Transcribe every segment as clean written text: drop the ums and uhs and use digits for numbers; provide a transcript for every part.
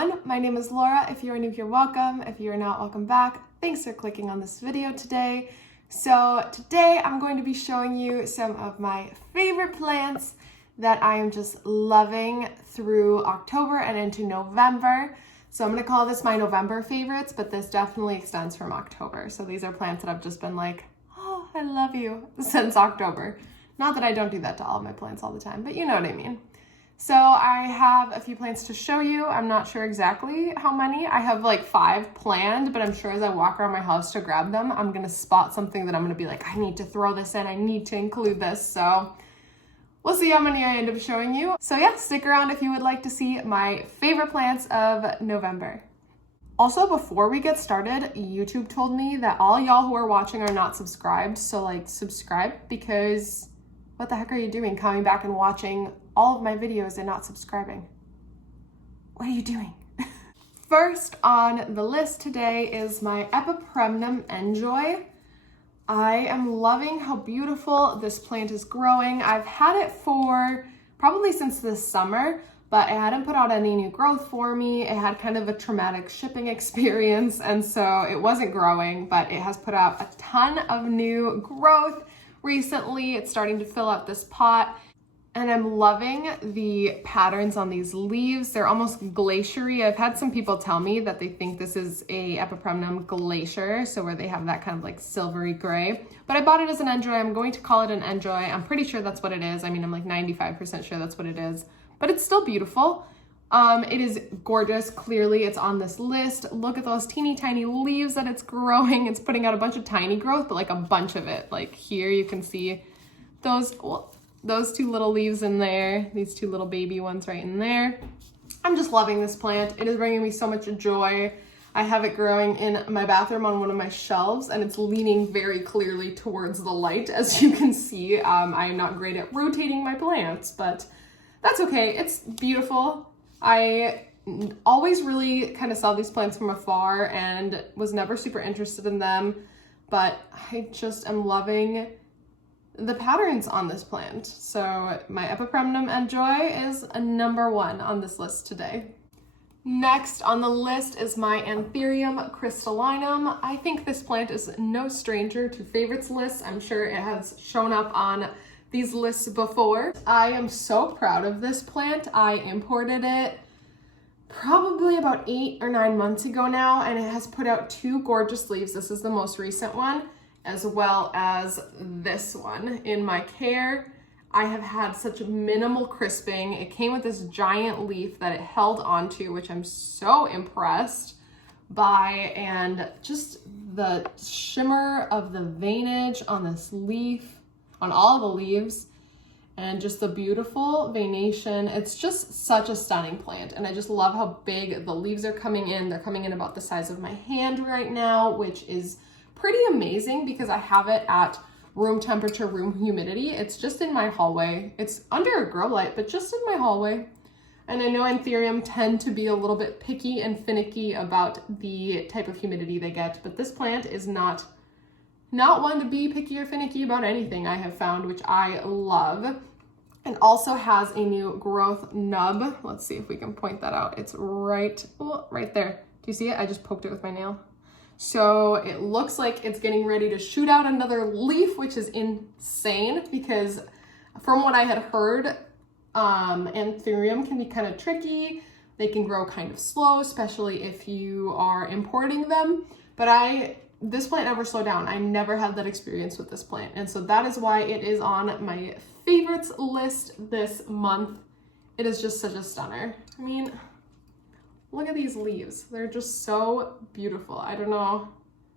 everyone, my name is Laura. If you are new here, welcome. If you are not, welcome back. Thanks for clicking on this video today. So today I'm going to be showing you some of my favorite plants that I am just loving through October and into November. So I'm going to call this my November favorites, but this definitely extends from October. So these are plants that I've just been like, oh, I love you since October. Not that I don't do that to all of my plants all the time, but you know what I mean. So I have a few plants to show you. I'm not sure exactly how many. I have like 5 planned, but I'm sure as I walk around my house to grab them, I'm gonna spot something that I'm gonna be like, I need to throw this in, I need to include this. So we'll see how many I end up showing you. So yeah, stick around if you would like to see my favorite plants of November. Also, before we get started, YouTube told me that all y'all who are watching are not subscribed. So like subscribe, because what the heck are you doing coming back and watching all of my videos and not subscribing? What are you doing? First on the list today is my Epipremnum Enjoy. I am loving how beautiful this plant is growing. I've had it for probably since this summer, but it hadn't put out any new growth for me. It had kind of a traumatic shipping experience, and so it wasn't growing, but it has put out a ton of new growth recently. It's starting to fill up this pot. And I'm loving the patterns on these leaves. They're almost glaciery. I've had some people tell me that they think this is a Epipremnum glacier, so where they have that kind of like silvery gray. But I bought it as an Enjoy. I'm going to call it an Enjoy. I'm pretty sure that's what it is. I mean, I'm like 95% sure that's what it is. But it's still beautiful. It is gorgeous. Clearly, it's on this list. Look at those teeny tiny leaves that it's growing. It's putting out a bunch of tiny growth, but like a bunch of it. Like here you can see those 2 little leaves in there, these 2 little baby ones right in there. I'm just loving this plant. It is bringing me so much joy. I have it growing in my bathroom on one of my shelves, and it's leaning very clearly towards the light. As you can see, I am not great at rotating my plants, but that's okay. It's beautiful. I always really kind of saw these plants from afar and was never super interested in them, but I just am loving the patterns on this plant. So my Epipremnum Enjoy is a number 1 on this list today. Next on the list is my Aetherium Crystallinum. I think this plant is no stranger to favorites lists. I'm sure it has shown up on these lists before. I am so proud of this plant. I imported it probably about 8 or 9 months ago now, and it has put out 2 gorgeous leaves. This is the most recent one, as well as this one in my care. I have had such minimal crisping. It came with this giant leaf that it held onto, which I'm so impressed by, and just the shimmer of the veinage on this leaf, on all the leaves, and just the beautiful veination. It's just such a stunning plant, and I just love how big the leaves are coming in. They're coming in about the size of my hand right now, which is pretty amazing because I have it at room temperature, room humidity. It's just in my hallway. It's under a grow light, but just in my hallway. And I know Aetherium tend to be a little bit picky and finicky about the type of humidity they get, but this plant is not one to be picky or finicky about anything, I have found, which I love. And also has a new growth nub. Let's see if we can point that out. It's right there. Do you see it? I just poked it with my nail. So it looks like it's getting ready to shoot out another leaf, which is insane because from what I had heard, Aetherium can be kind of tricky. They can grow kind of slow, especially if you are importing them. But this plant never slowed down. I never had that experience with this plant. And so that is why it is on my favorites list this month. It is just such a stunner. I mean, look at these leaves. They're just so beautiful. I don't know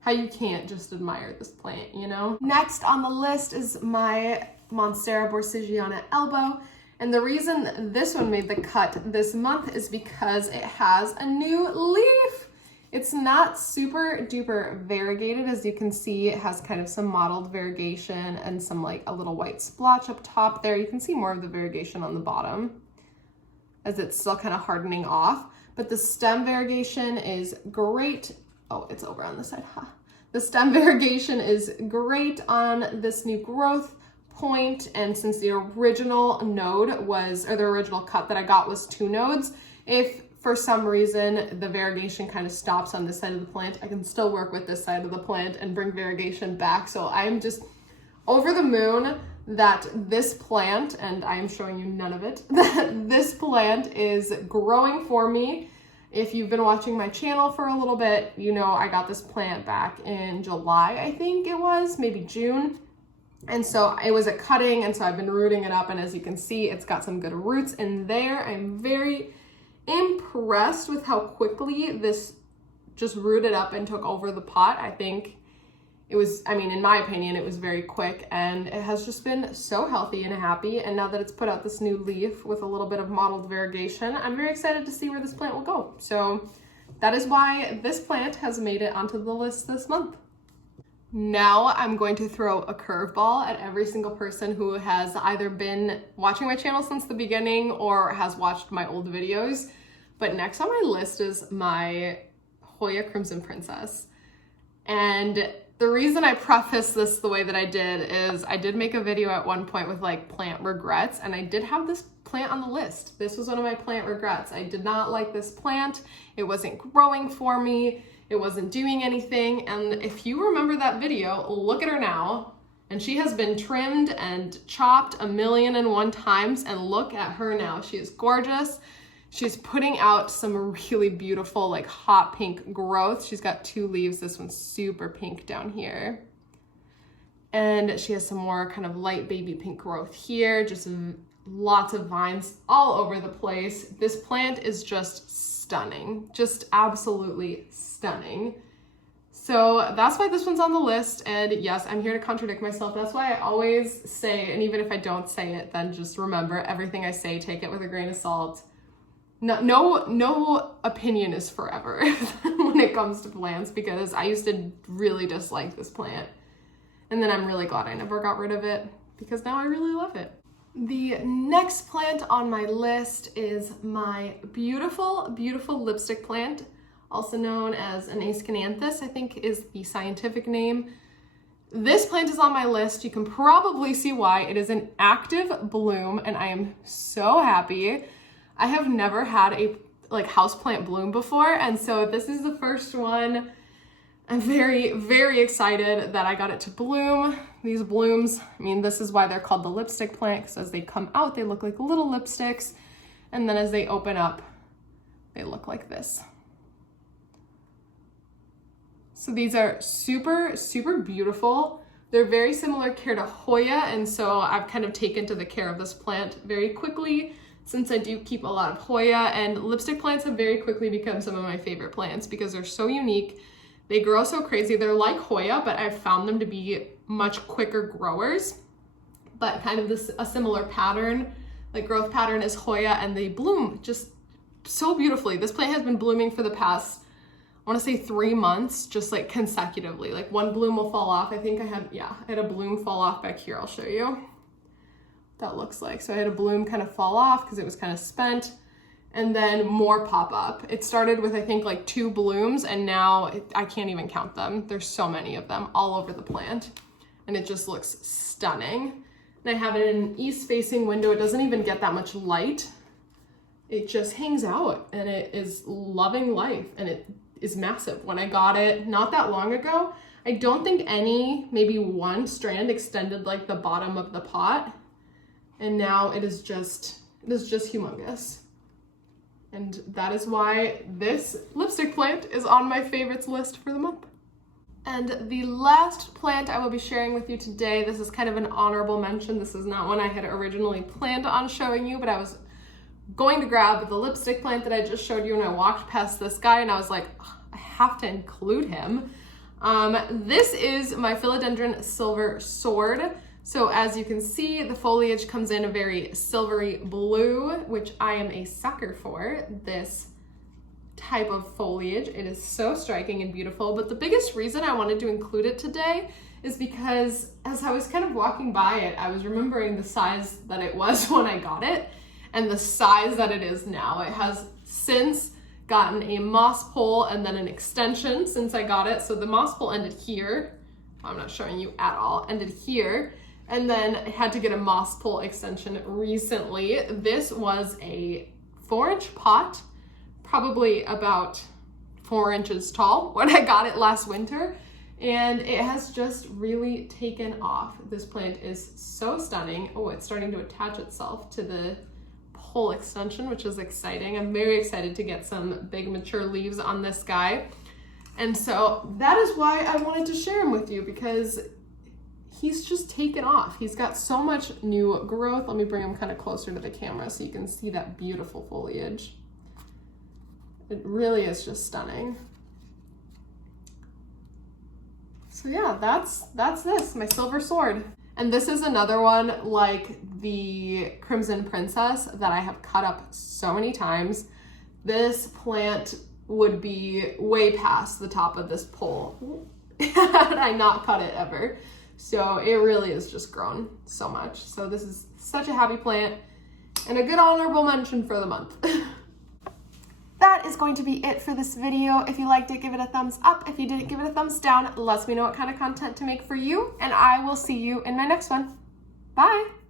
how you can't just admire this plant, you know? Next on the list is my Monstera Borsigiana elbow. And the reason this one made the cut this month is because it has a new leaf. It's not super duper variegated. As you can see, it has kind of some mottled variegation and some like a little white splotch up top there. You can see more of the variegation on the bottom as it's still kind of hardening off. But the stem variegation is great. Oh, it's over on the side, huh? The stem variegation is great on this new growth point. And since the original node was, or the original cut that I got was 2 nodes, if for some reason the variegation kind of stops on this side of the plant, I can still work with this side of the plant and bring variegation back. So I'm just over the moon that this plant, and I am showing you none of it, that this plant is growing for me. If you've been watching my channel for a little bit, you know I got this plant back in July, I think it was, maybe June. And so it was a cutting, and so I've been rooting it up, and as you can see, it's got some good roots in there. I'm very impressed with how quickly this just rooted up and took over the pot. I think it was, I mean, in my opinion, it was very quick, and it has just been so healthy and happy. And now that it's put out this new leaf with a little bit of mottled variegation, I'm very excited to see where this plant will go. So that is why this plant has made it onto the list this month. Now I'm going to throw a curveball at every single person who has either been watching my channel since the beginning or has watched my old videos. But next on my list is my Hoya Crimson Princess. And the reason I preface this the way that I did is I did make a video at one point with like plant regrets, and I did have this plant on the list. This was one of my plant regrets. I did not like this plant. It wasn't growing for me. It wasn't doing anything. And if you remember that video, look at her now. And she has been trimmed and chopped 1,000,001 times. And look at her now. She is gorgeous. She's putting out some really beautiful, like hot pink growth. She's got 2 leaves. This one's super pink down here. And she has some more kind of light baby pink growth here. Just lots of vines all over the place. This plant is just stunning, just absolutely stunning. So that's why this one's on the list. And yes, I'm here to contradict myself. That's why I always say, and even if I don't say it, then just remember everything I say, take it with a grain of salt. No opinion is forever when it comes to plants, because I used to really dislike this plant. And then I'm really glad I never got rid of it, because now I really love it. The next plant on my list is my beautiful, beautiful lipstick plant, also known as an Aeschynanthus, I think is the scientific name. This plant is on my list. You can probably see why. It is an active bloom, and I am so happy. I have never had a houseplant bloom before, and so this is the first one. I'm very, very excited that I got it to bloom. These blooms, I mean, this is why they're called the lipstick plant, because as they come out, they look like little lipsticks. And then as they open up, they look like this. So these are super, super beautiful. They're very similar care to Hoya, and so I've kind of taken to the care of this plant very quickly, since I do keep a lot of Hoya, and lipstick plants have very quickly become some of my favorite plants because they're so unique. They grow so crazy. They're like Hoya, but I've found them to be much quicker growers, but kind of a similar pattern, like growth pattern as Hoya, and they bloom just so beautifully. This plant has been blooming for the past, I want to say 3 months, just like consecutively. Like one bloom will fall off. I think I had a bloom fall off back here. I'll show you what that looks like. So I had a bloom kind of fall off because it was kind of spent, and then more pop up. It started with, I think, like 2 blooms, and now I can't even count them. There's so many of them all over the plant, and it just looks stunning. And I have it in an east-facing window. It doesn't even get that much light. It just hangs out, and it is loving life, and it is massive. When I got it not that long ago, I don't think maybe one strand extended like the bottom of the pot, and now it is just humongous. And that is why this lipstick plant is on my favorites list for the month. And the last plant I will be sharing with you today, this is kind of an honorable mention. This is not one I had originally planned on showing you, but I was going to grab the lipstick plant that I just showed you, and I walked past this guy and I was like, I have to include him. This is my Philodendron Silver Sword. So as you can see, the foliage comes in a very silvery blue, which I am a sucker for this type of foliage. It is so striking and beautiful, but the biggest reason I wanted to include it today is because as I was kind of walking by it, I was remembering the size that it was when I got it and the size that it is now. It has since gotten a moss pole and then an extension since I got it. So the moss pole ended here. I'm not showing you at all, ended here. And then I had to get a moss pole extension recently. This was a 4-inch pot, probably about 4 inches tall when I got it last winter, and it has just really taken off. This plant is so stunning. Oh, it's starting to attach itself to the pole extension, which is exciting. I'm very excited to get some big mature leaves on this guy. And so that is why I wanted to share him with you, because he's just taken off. He's got so much new growth. Let me bring him kind of closer to the camera so you can see that beautiful foliage. It really is just stunning. So yeah, that's this, my silver sword. And this is another one like the Crimson Princess that I have cut up so many times. This plant would be way past the top of this pole had I not cut it ever. So it really has just grown so much. So this is such a happy plant and a good honorable mention for the month. That is going to be it for this video. If you liked it, give it a thumbs up. If you didn't, give it a thumbs down. Let me know what kind of content to make for you, and I will see you in my next one. Bye.